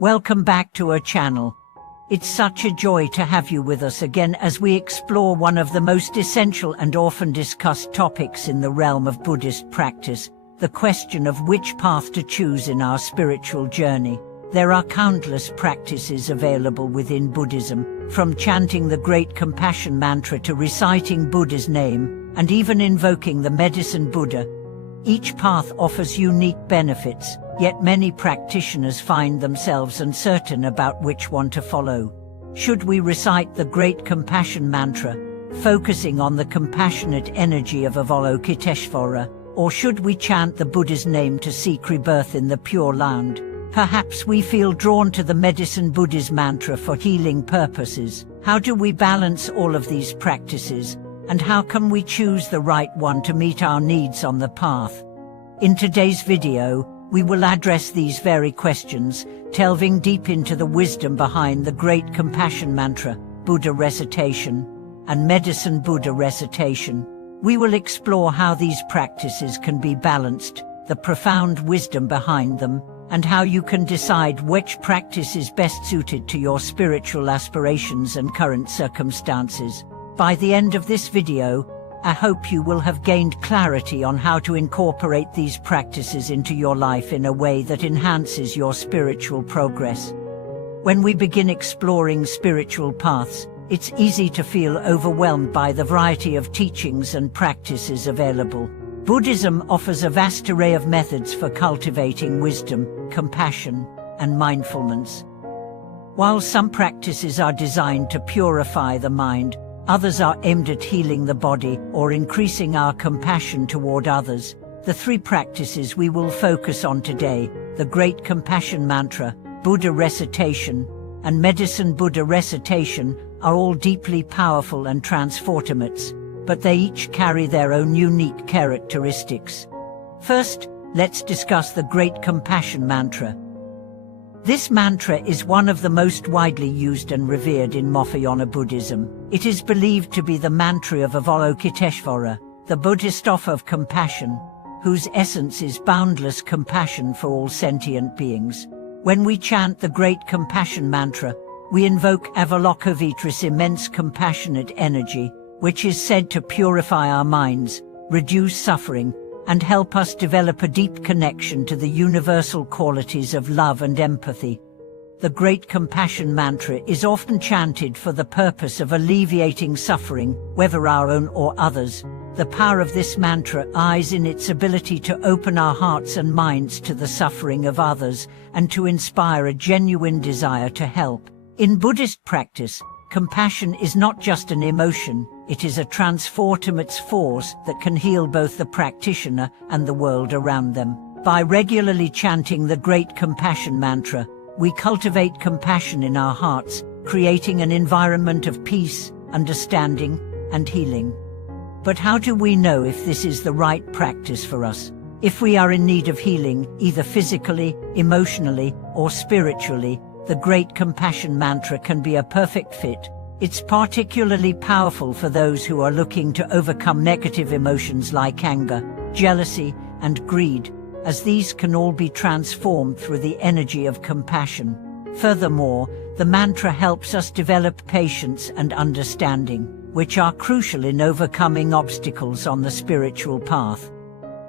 Welcome back to our channel. It's such a joy to have you with us again as we explore one of the most essential and often discussed topics in the realm of Buddhist practice, the question of which path to choose in our spiritual journey. There are countless practices available within Buddhism, from chanting the Great Compassion Mantra to reciting Buddha's name, and even invoking the Medicine Buddha. Each path offers unique benefits, yet many practitioners find themselves uncertain about which one to follow. Should we recite the Great Compassion Mantra, focusing on the compassionate energy of Avalokiteshvara, or should we chant the Buddha's name to seek rebirth in the Pure Land? Perhaps we feel drawn to the Medicine Buddha's mantra for healing purposes. How do we balance all of these practices, and how can we choose the right one to meet our needs on the path? In today's video, we will address these very questions, delving deep into the wisdom behind the Great Compassion Mantra, Buddha recitation, and Medicine Buddha recitation. We will explore how these practices can be balanced, the profound wisdom behind them, and how you can decide which practice is best suited to your spiritual aspirations and current circumstances. By the end of this video, I hope you will have gained clarity on how to incorporate these practices into your life in a way that enhances your spiritual progress. When we begin exploring spiritual paths, it's easy to feel overwhelmed by the variety of teachings and practices available. Buddhism offers a vast array of methods for cultivating wisdom, compassion, and mindfulness. While some practices are designed to purify the mind, others are aimed at healing the body or increasing our compassion toward others. The three practices we will focus on today, the Great Compassion Mantra, Buddha recitation, and Medicine Buddha recitation, are all deeply powerful and transformative, but they each carry their own unique characteristics. First, let's discuss the Great Compassion Mantra. This mantra is one of the most widely used and revered in Mahayana Buddhism. It is believed to be the mantra of Avalokiteshvara, the Bodhisattva of compassion, whose essence is boundless compassion for all sentient beings. When we chant the Great Compassion Mantra, we invoke Avalokiteshvara's immense compassionate energy, which is said to purify our minds, reduce suffering, and help us develop a deep connection to the universal qualities of love and empathy. The Great Compassion Mantra is often chanted for the purpose of alleviating suffering, whether our own or others. The power of this mantra lies in its ability to open our hearts and minds to the suffering of others and to inspire a genuine desire to help. In Buddhist practice, compassion is not just an emotion, it is a transformative force that can heal both the practitioner and the world around them. By regularly chanting the Great Compassion Mantra, we cultivate compassion in our hearts, creating an environment of peace, understanding, and healing. But how do we know if this is the right practice for us? If we are in need of healing, either physically, emotionally, or spiritually, the Great Compassion Mantra can be a perfect fit. It's particularly powerful for those who are looking to overcome negative emotions like anger, jealousy, and greed, as these can all be transformed through the energy of compassion. Furthermore, the mantra helps us develop patience and understanding, which are crucial in overcoming obstacles on the spiritual path.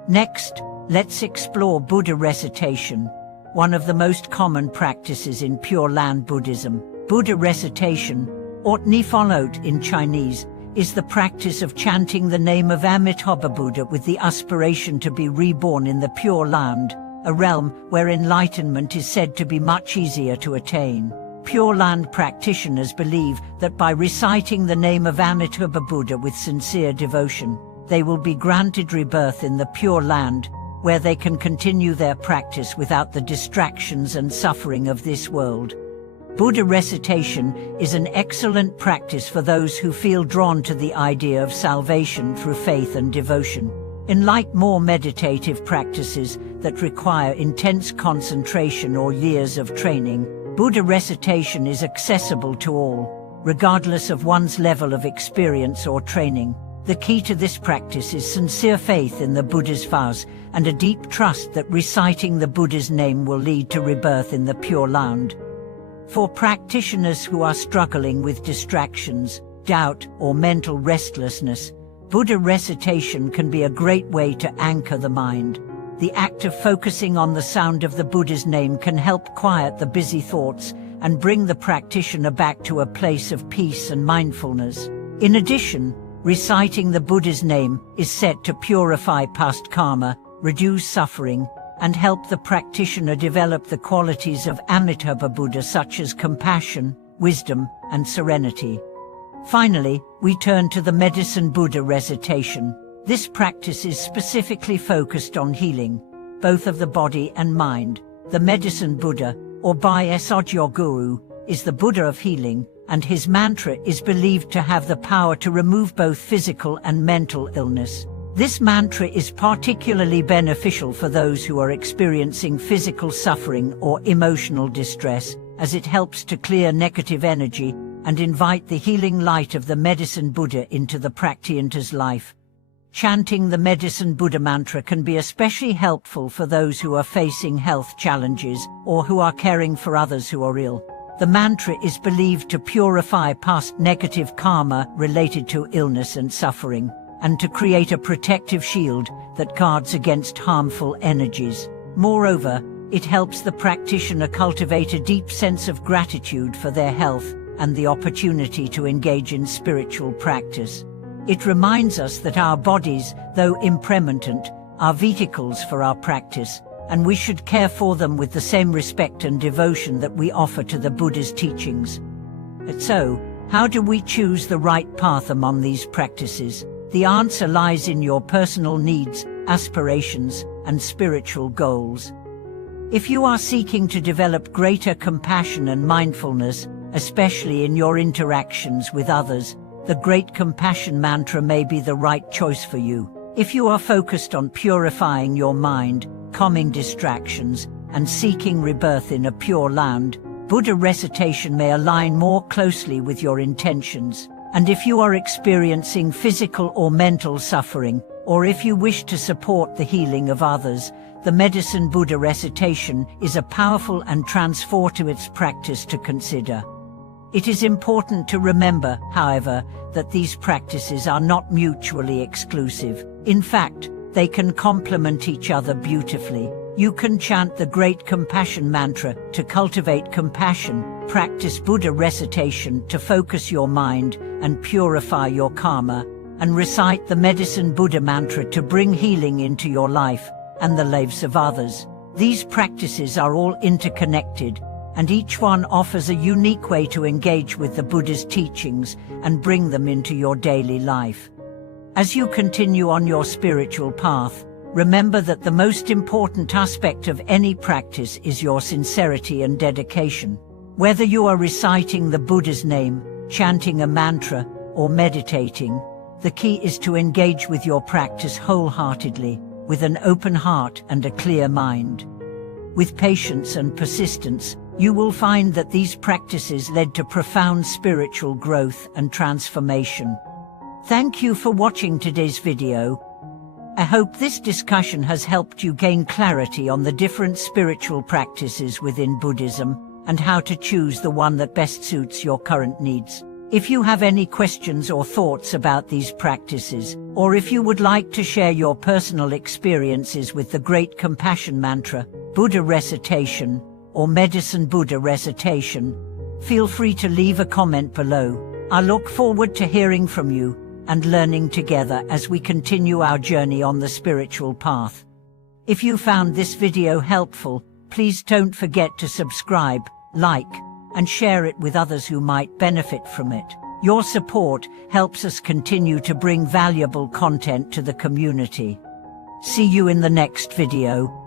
Next, let's explore Buddha recitation, one of the most common practices in Pure Land Buddhism. Buddha recitation, or Nifolot in Chinese, is the practice of chanting the name of Amitabha Buddha with the aspiration to be reborn in the Pure Land, a realm where enlightenment is said to be much easier to attain. Pure Land practitioners believe that by reciting the name of Amitabha Buddha with sincere devotion, they will be granted rebirth in the Pure Land, where they can continue their practice without the distractions and suffering of this world. Buddha recitation is an excellent practice for those who feel drawn to the idea of salvation through faith and devotion. Unlike more meditative practices that require intense concentration or years of training, Buddha recitation is accessible to all, regardless of one's level of experience or training. The key to this practice is sincere faith in the Buddha's vows and a deep trust that reciting the Buddha's name will lead to rebirth in the Pure Land. For practitioners who are struggling with distractions, doubt, or mental restlessness, Buddha recitation can be a great way to anchor the mind. The act of focusing on the sound of the Buddha's name can help quiet the busy thoughts and bring the practitioner back to a place of peace and mindfulness. In addition, reciting the Buddha's name is said to purify past karma, reduce suffering, and help the practitioner develop the qualities of Amitabha Buddha such as compassion, wisdom, and serenity. Finally, we turn to the Medicine Buddha recitation. This practice is specifically focused on healing, both of the body and mind. The Medicine Buddha, or Bhai Sojyo Guru, is the Buddha of healing, and his mantra is believed to have the power to remove both physical and mental illness. This mantra is particularly beneficial for those who are experiencing physical suffering or emotional distress, as it helps to clear negative energy and invite the healing light of the Medicine Buddha into the practitioner's life. Chanting the Medicine Buddha mantra can be especially helpful for those who are facing health challenges or who are caring for others who are ill. The mantra is believed to purify past negative karma related to illness and suffering, and to create a protective shield that guards against harmful energies. Moreover, it helps the practitioner cultivate a deep sense of gratitude for their health and the opportunity to engage in spiritual practice. It reminds us that our bodies, though impermanent, are vehicles for our practice, and we should care for them with the same respect and devotion that we offer to the Buddha's teachings. And so, how do we choose the right path among these practices? The answer lies in your personal needs, aspirations, and spiritual goals. If you are seeking to develop greater compassion and mindfulness, especially in your interactions with others, the Great Compassion Mantra may be the right choice for you. If you are focused on purifying your mind, calming distractions, and seeking rebirth in a pure land, Buddha recitation may align more closely with your intentions. And if you are experiencing physical or mental suffering, or if you wish to support the healing of others, the Medicine Buddha recitation is a powerful and transformative practice to consider. It is important to remember, however, that these practices are not mutually exclusive. In fact, they can complement each other beautifully. You can chant the Great Compassion Mantra to cultivate compassion, practice Buddha recitation to focus your mind and purify your karma, and recite the Medicine Buddha mantra to bring healing into your life and the lives of others. These practices are all interconnected, and each one offers a unique way to engage with the Buddha's teachings and bring them into your daily life. As you continue on your spiritual path, remember that the most important aspect of any practice is your sincerity and dedication. Whether you are reciting the Buddha's name, chanting a mantra, or meditating, the key is to engage with your practice wholeheartedly, with an open heart and a clear mind. With patience and persistence, you will find that these practices led to profound spiritual growth and transformation. Thank you for watching today's video. I hope this discussion has helped you gain clarity on the different spiritual practices within Buddhism and how to choose the one that best suits your current needs. If you have any questions or thoughts about these practices, or if you would like to share your personal experiences with the Great Compassion Mantra, Buddha recitation, or Medicine Buddha recitation, feel free to leave a comment below. I look forward to hearing from you and learning together as we continue our journey on the spiritual path. If you found this video helpful, please don't forget to subscribe, like, and share it with others who might benefit from it. Your support helps us continue to bring valuable content to the community. See you in the next video.